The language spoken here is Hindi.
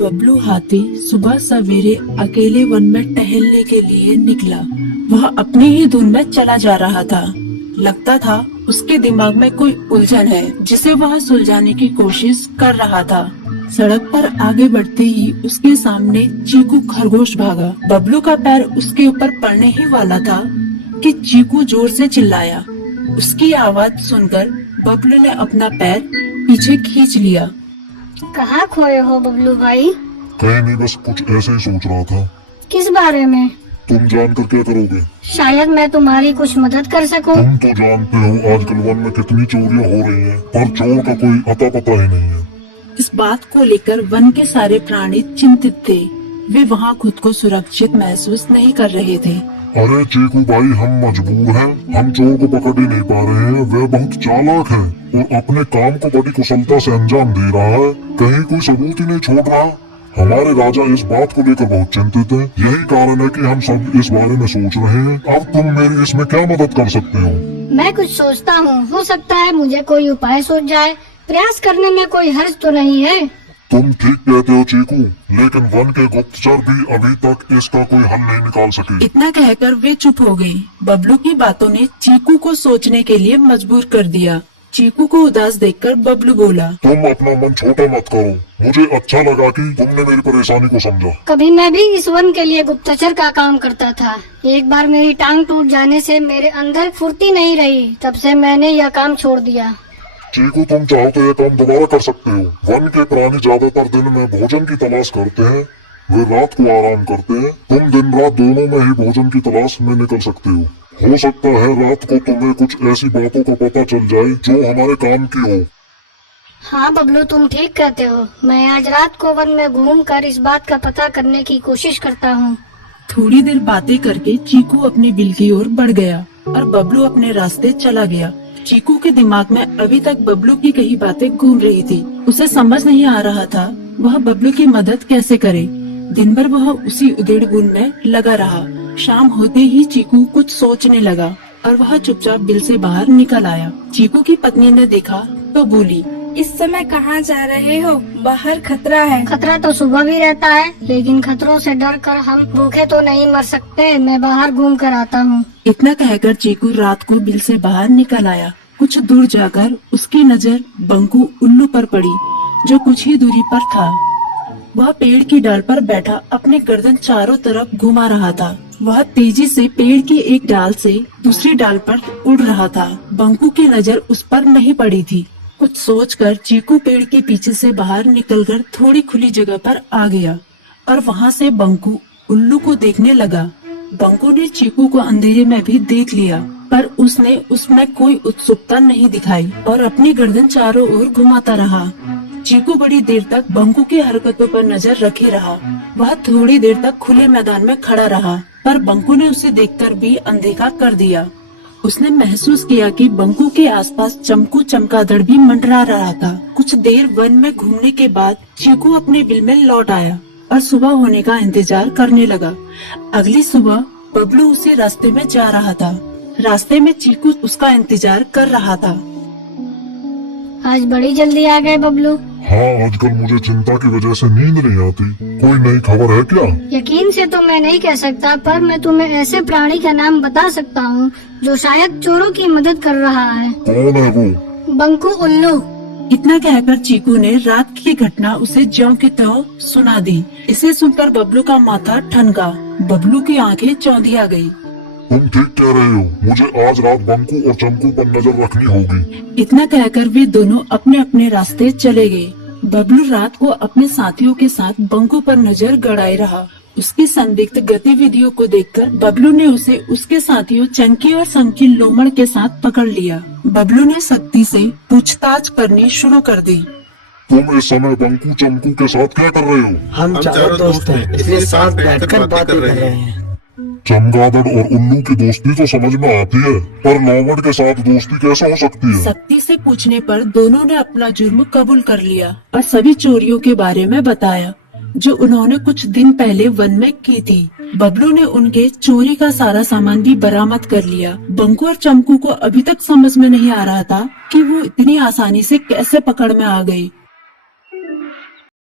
बबलू हाथी सुबह सवेरे अकेले वन में टहलने के लिए निकला। वह अपनी ही धुन में चला जा रहा था। लगता था उसके दिमाग में कोई उलझन है जिसे वह सुलझाने की कोशिश कर रहा था। सड़क पर आगे बढ़ते ही उसके सामने चीकू खरगोश भागा। बबलू का पैर उसके ऊपर पड़ने ही वाला था कि चीकू जोर से चिल्लाया। उसकी आवाज सुनकर बबलू ने अपना पैर पीछे खींच लिया। कहाँ खोए हो बबलू भाई? कहीं नहीं, बस कुछ ऐसे ही सोच रहा था। किस बारे में? तुम जानकर क्या करोगे? शायद मैं तुम्हारी कुछ मदद कर सकूं। तुम तो जानते हो आजकल वन में कितनी चोरियां हो रही हैं, पर चोर का कोई अता पता ही नहीं है। इस बात को लेकर वन के सारे प्राणी चिंतित थे। वे वहाँ खुद को सुरक्षित महसूस नहीं कर रहे थे। अरे चीकू भाई, हम मजबूर हैं। हम चोर को पकड़ ही नहीं पा रहे हैं। वह बहुत चालाक है और अपने काम को बड़ी कुशलता से अंजाम दे रहा है। कहीं कोई सबूत ही नहीं छोड़ रहा। हमारे राजा इस बात को लेकर बहुत चिंतित हैं। यही कारण है कि हम सब इस बारे में सोच रहे हैं। अब तुम मेरी इसमें क्या मदद कर सकते हो? मैं कुछ सोचता हूँ, हो सकता है मुझे कोई उपाय सूझ जाए। प्रयास करने में कोई हर्ज तो नहीं है। तुम ठीक कहते हो चीकू, लेकिन वन के गुप्तचर भी अभी तक इसका कोई हल नहीं निकाल सके। इतना कहकर वे चुप हो गए। बबलू की बातों ने चीकू को सोचने के लिए मजबूर कर दिया। चीकू को उदास देखकर बबलू बोला, तुम अपना मन छोटा मत करो। मुझे अच्छा लगा कि तुमने मेरी परेशानी को समझा। कभी मैं भी इस वन के लिए गुप्तचर का काम करता था। एक बार मेरी टांग टूट जाने से मेरे अंदर फुर्ती नहीं रही। तब से मैंने यह काम छोड़ दिया। चीकू, तुम चाहो तो यह काम दोबारा कर सकते हो। वन के प्राणी ज्यादातर दिन में भोजन की तलाश करते हैं, वे रात को आराम करते हैं। तुम दिन रात दोनों में ही भोजन की तलाश में निकल सकते हो सकता है रात को तुम्हें कुछ ऐसी बातों का पता चल जाए जो हमारे काम की हो। हाँ बबलू, तुम ठीक कहते हो। मैं आज रात को वन में घूमकर इस बात का पता करने की कोशिश करता हूँ। थोड़ी देर बातें करके चीकू अपने बिल की ओर बढ़ गया और बबलू अपने रास्ते चला गया। चीकू के दिमाग में अभी तक बबलू की कई बातें घूम रही थी। उसे समझ नहीं आ रहा था वह बबलू की मदद कैसे करे। दिन भर वह उसी उधेड़-बुन में लगा रहा। शाम होते ही चीकू कुछ सोचने लगा और वह चुपचाप बिल से बाहर निकल आया। चीकू की पत्नी ने देखा तो बोली, इस समय कहाँ जा रहे हो? बाहर खतरा है। खतरा तो सुबह भी रहता है, लेकिन खतरों से डर कर हम भूखे तो नहीं मर सकते। मैं बाहर घूम कर आता हूँ। इतना कहकर चीकू रात को बिल से बाहर निकल आया। कुछ दूर जाकर उसकी नजर बंकू उल्लू पर पड़ी, जो कुछ ही दूरी पर था। वह पेड़ की डाल पर बैठा अपने गर्दन चारों तरफ घुमा रहा था। वह तेजी से पेड़ की एक डाल से दूसरी डाल पर उड़ रहा था। बंकू की नजर उस पर नहीं पड़ी थी। कुछ सोचकर चीकू पेड़ के पीछे से बाहर निकलकर थोड़ी खुली जगह पर आ गया और वहाँ से बंकू उल्लू को देखने लगा। बंकू ने चीकू को अंधेरे में भी देख लिया, पर उसने उसमें कोई उत्सुकता नहीं दिखाई और अपनी गर्दन चारों ओर घुमाता रहा। चीकू बड़ी देर तक बंकू की हरकतों पर नजर रखे रहा। वह थोड़ी देर तक खुले मैदान में खड़ा रहा, पर बंकू ने उसे देखकर भी अनदेखा कर दिया। उसने महसूस किया कि बंकू के आसपास चमकू चमगादड़ भी मंडरा रहा था। कुछ देर वन में घूमने के बाद चीकू अपने बिल में लौट आया और सुबह होने का इंतजार करने लगा। अगली सुबह बबलू उसी रास्ते में जा रहा था। रास्ते में चीकू उसका इंतजार कर रहा था। आज बड़ी जल्दी आ गए बबलू। हाँ, आजकल मुझे चिंता की वजह से नींद नहीं आती। कोई नई खबर है क्या? यकीन से तो मैं नहीं कह सकता, पर मैं तुम्हें ऐसे प्राणी का नाम बता सकता हूँ जो शायद चोरों की मदद कर रहा है। कौन है वो? बंकू उल्लू। इतना कहकर चीकू ने रात की घटना उसे ज्यों की त्यों सुना दी। इसे सुनकर बबलू का माथा ठनका। बबलू की आंखें चौंधिया गई। तुम ठीक कह रहे हो। मुझे आज रात बंकू और चमकू पर नजर रखनी होगी। इतना कहकर वे दोनों अपने अपने रास्ते चले गए। बबलू रात को अपने साथियों के साथ बंकू पर नजर गड़ाए रहा। उसकी संदिग्ध गतिविधियों को देखकर बबलू ने उसे उसके साथियों चंकी और संकी लोमड़ के साथ पकड़ लिया। बबलू ने सख्ती से पूछताछ करनी शुरू कर दी। तुम इस समय बंकू चमकू के साथ क्या कर रहे हो? हम चारों दोस्त हैं, इसलिए साथ बैठकर बातें कर रहे हैं। चमगादड़ और उल्लू की दोस्ती तो समझ में आती है, पर लोमड़ के साथ दोस्ती कैसे हो सकती है? सख्ती से पूछने पर दोनों ने अपना जुर्म कबूल कर लिया और सभी चोरियों के बारे में बताया जो उन्होंने कुछ दिन पहले वन में की थी। बबलू ने उनके चोरी का सारा सामान भी बरामद कर लिया। बंकू और चमकू को अभी तक समझ में नहीं आ रहा था कि वो इतनी आसानी से कैसे पकड़ में आ गए।